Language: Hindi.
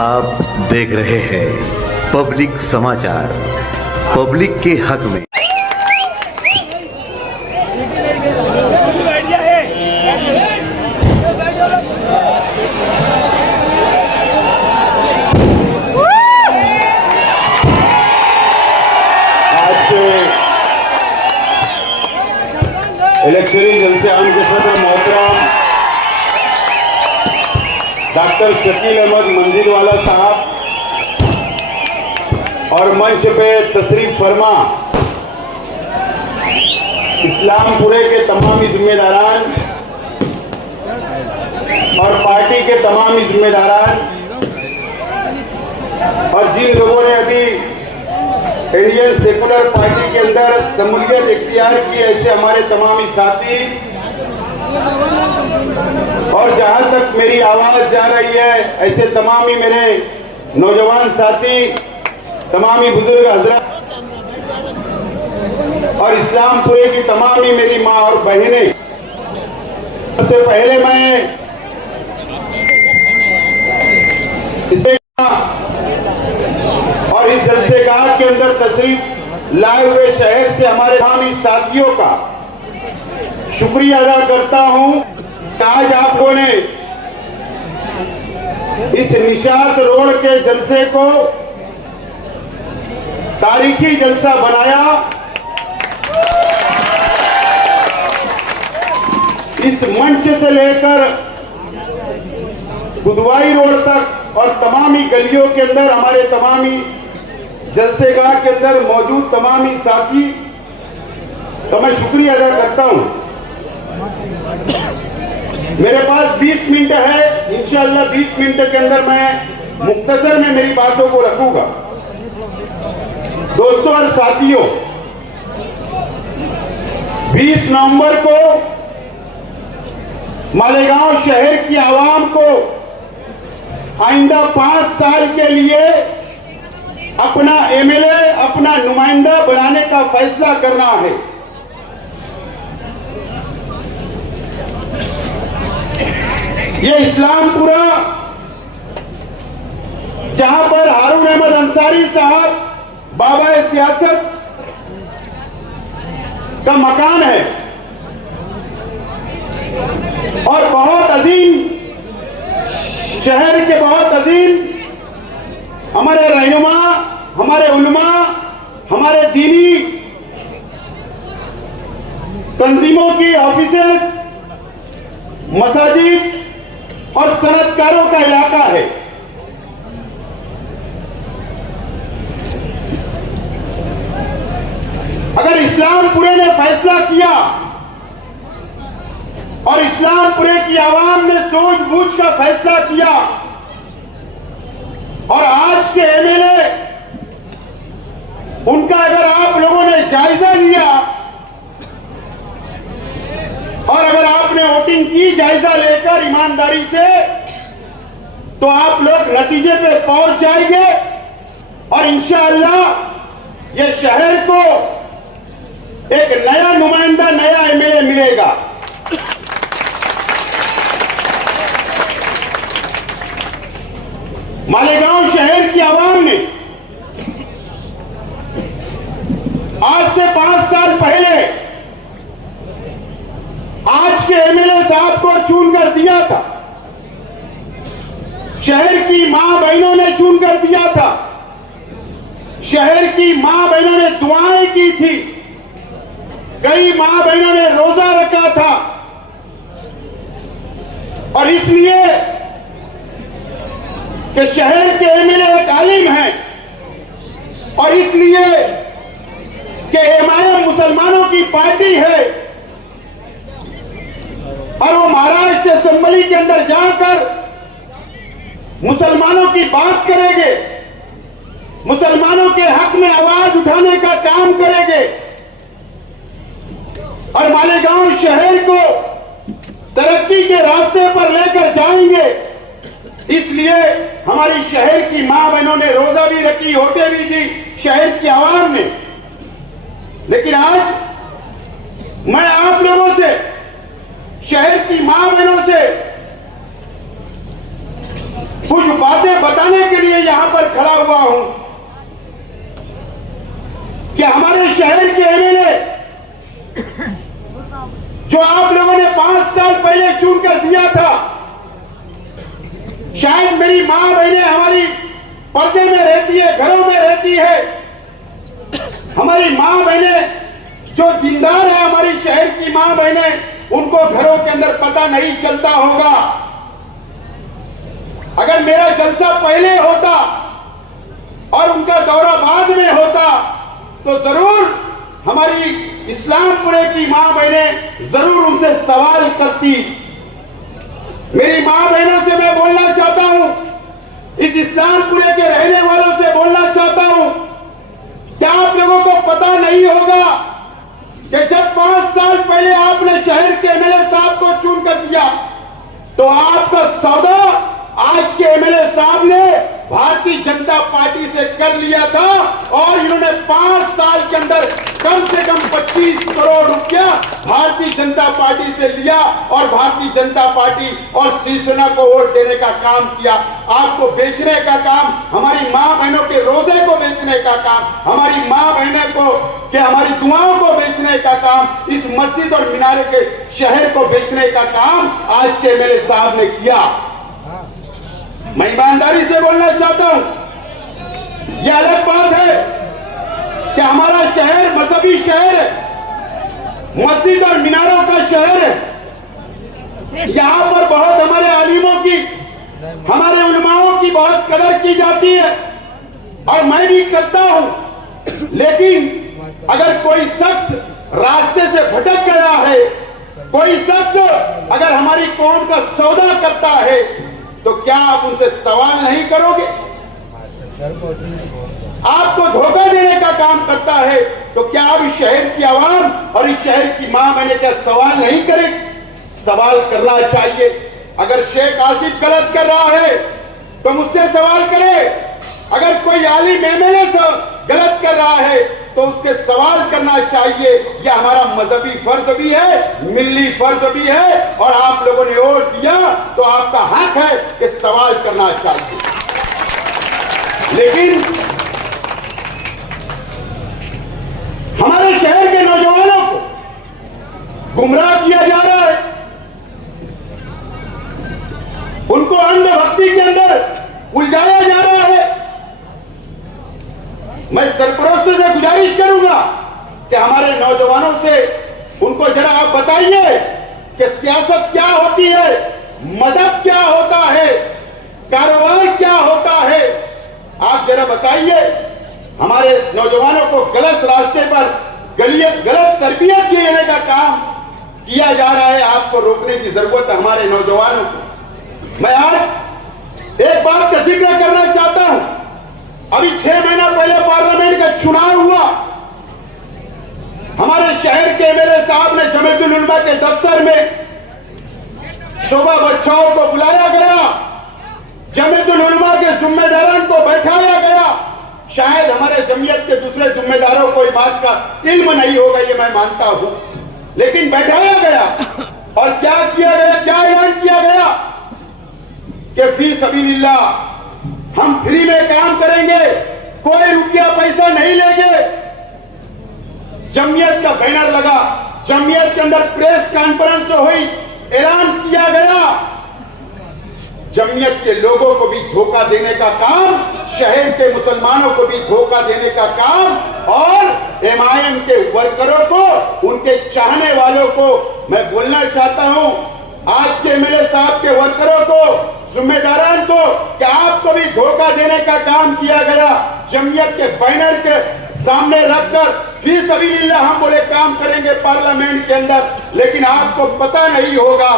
आप देख रहे हैं पब्लिक समाचार, पब्लिक के हक में। आज के इलेक्शनी जलसे आम के सदर मोहतरम डॉक्टर शकील अहमद मंजिलवाला साहब और मंच पे तशरीफ फरमा इस्लामपुरे के तमाम जिम्मेदारान और पार्टी के तमाम जिम्मेदारान और जिन लोगों ने अभी इंडियन सेकुलर पार्टी के अंदर शमूलियत इख्तियार की, ऐसे हमारे तमाम साथी और जहां तक मेरी आवाज जा रही है ऐसे तमाम ही मेरे नौजवान साथी, तमाम ही बुजुर्ग हजरत और इस्लामपुरे की तमाम ही मेरी माँ और बहनें, सबसे पहले मैं इसे और इस जलसेगाह के अंदर तशरीफ लाए हुए शहर से हमारे तमाम साथियों का शुक्रिया अदा करता हूं। आज आप लोगों ने इस निशात रोड के जलसे को तारीखी जलसा बनाया। इस मंच से लेकर बुधवाई रोड तक और तमामी गलियों के अंदर हमारे तमामी जलसेगाह के अंदर मौजूद तमामी साथी का मैं शुक्रिया अदा करता हूं। मेरे पास 20 मिनट है, इंशाअल्लाह 20 मिनट के अंदर मैं मुख्तसर में मेरी बातों को रखूंगा। दोस्तों और साथियों, 20 नवंबर को मालेगांव शहर की आवाम को आइंदा 5 साल के लिए अपना एमएलए, अपना नुमाइंदा बनाने का फैसला करना है। ये इस्लामपुरा, जहां पर हारून अहमद अंसारी साहब बाबा सियासत का मकान है और बहुत अजीम शहर के बहुत अजीम हमारे रहनुमा, हमारे उलमा, हमारे दीनी तंजीमों की ऑफिसेस, मसाजिद और सनतकारों का इलाका है। अगर इस्लामपुरे ने फैसला किया और इस्लामपुरे की आवाम ने सूझबूझ का फैसला किया और आज के एमएलए उनका अगर आप लोगों ने जायजा लिया और अगर आपने वोटिंग की जायजा लेकर ईमानदारी से, तो आप लोग नतीजे पे पहुंच जाएंगे और इंशाअल्लाह ये शहर को एक नया नुमाइंदा, नया एमएलए मिलेगा। मालेगांव शहर की आवाम ने आज से 5 साल पहले आज के एमएलए साहब को चुन कर दिया था। शहर की मां बहनों ने चुन कर दिया था। शहर की मां बहनों ने दुआएं की थी। कई मां बहनों ने रोजा रखा था और इसलिए कि शहर के एमएलए एक आलिम हैं और इसलिए कि एमआईएम मुसलमानों की पार्टी है और वो महाराष्ट्र असेंबली के अंदर जाकर मुसलमानों की बात करेंगे, मुसलमानों के हक में आवाज उठाने का काम करेंगे और मालेगांव शहर को तरक्की के रास्ते पर लेकर जाएंगे। इसलिए हमारी शहर की मां बहनों ने रोजा भी रखी, होटे भी दी शहर की आवाम ने। लेकिन आज मैं आप लोगों से, शहर की मां बहनों से कुछ बातें बताने के लिए यहां पर खड़ा हुआ हूं कि हमारे शहर के एमएलए जो आप लोगों ने 5 साल पहले चुनकर दिया था, शायद मेरी मां बहनें हमारी पर्दे में रहती है, घरों में रहती है, हमारी मां बहनें जो दीनदार है, हमारी शहर की मां बहनें, उनको घरों के अंदर पता नहीं चलता होगा। अगर मेरा जलसा पहले होता और उनका दौरा बाद में होता तो जरूर हमारी इस्लामपुरे की मां बहनें जरूर उनसे सवाल करती। मेरी मां बहनों से मैं बोलना चाहता हूं, इस इस्लामपुरे के रहने वालों से बोलना चाहता हूं, क्या आप लोगों को पता नहीं होगा कि जब 5 साल पहले आपने शहर के एमएलए साहब को चुन कर दिया तो आपका सौदा आज के एमएलए साहब ने भारतीय जनता पार्टी से कर लिया था और इन्होंने 5 साल के अंदर कम से कम 25 करोड़ रुपया भारतीय जनता पार्टी से लिया और भारतीय जनता पार्टी और शिवसेना को वोट देने का काम किया। आपको बेचने का काम, हमारी मां बहनों के रोजे को बेचने का काम, हमारी मां बहनों को कि हमारी दुआओं को बेचने का काम, इस मस्जिद और मीनारे के शहर को बेचने का काम आज के एमएलए साहब ने किया। मैं ईमानदारी से बोलना चाहता हूं, यह अलग बात है कि हमारा शहर मजहबी शहर है, मस्जिद और मीनारों का शहर है। यहां पर बहुत हमारे आलिमों की, हमारे उलमाओं की बहुत कदर की जाती है और मैं भी करता हूं। लेकिन अगर कोई शख्स रास्ते से भटक गया है, कोई शख्स अगर हमारी कौम का सौदा करता है तो क्या आप उनसे सवाल नहीं करोगे? आपको धोखा देने का काम करता है तो क्या आप इस शहर की आवाम और इस शहर की मां बहनें क्या सवाल नहीं करें? सवाल करना चाहिए। अगर शेख आसिफ गलत कर रहा है तो मुझसे सवाल करे, अगर कोई आलिम एमएलए गलत कर रहा है तो उसके सवाल करना चाहिए। यह हमारा मजहबी फर्ज भी है, मिल्ली फर्ज भी है और आप लोगों ने वोट दिया तो आपका हक है कि सवाल करना चाहिए। लेकिन हमारे शहर के नौजवानों को गुमराह किया जा रहा है, उनको अंधभक्ति के अंदर उलझाया जा रहा है। मैं सरपरस्तों से गुजारिश करूंगा कि हमारे नौजवानों से उनको जरा आप बताइए कि सियासत क्या होती है, मजहब क्या होता है, कारोबार क्या होता है। आप जरा बताइए। हमारे नौजवानों को गलत रास्ते पर गलत तरबियत देने का काम किया जा रहा है। आपको रोकने की जरूरत है हमारे नौजवानों को। मैं आज एक बात का जिक्र करना चाहता हूं। अभी 6 महीना पहले पार्लियामेंट का चुनाव हुआ। हमारे शहर के एमएलए साहब ने जमीयतुल उलमा के दफ्तर में सुबह बच्चों को बुलाया गया, जमीयतुल उलमा के जिम्मेदारों को बैठाया गया। शायद हमारे जमीयत के दूसरे जिम्मेदारों को इस बात का इल्म नहीं होगा, ये मैं मानता हूं, लेकिन बैठाया गया और क्या किया गया, क्या ऐलान किया गया कि फी सबीलिल्लाह हम फ्री में काम करेंगे, कोई रुपया पैसा नहीं लेंगे। जमीयत का बैनर लगा, जमीयत के अंदर प्रेस कॉन्फ्रेंस हुई, ऐलान किया गया। जमीयत के लोगों को भी धोखा देने का काम, शहर के मुसलमानों को भी धोखा देने का काम और एमआईएम के वर्करों को, उनके चाहने वालों को मैं बोलना चाहता हूं, आज के एमएलए साहब के वर्करों को, जिम्मेदारान को, कि आपको भी धोखा देने का काम किया गया। जमीयत के बैनर के सामने रखकर फी सबीलिल्लाह हम बोले काम करेंगे पार्लियामेंट के अंदर, लेकिन आपको पता नहीं होगा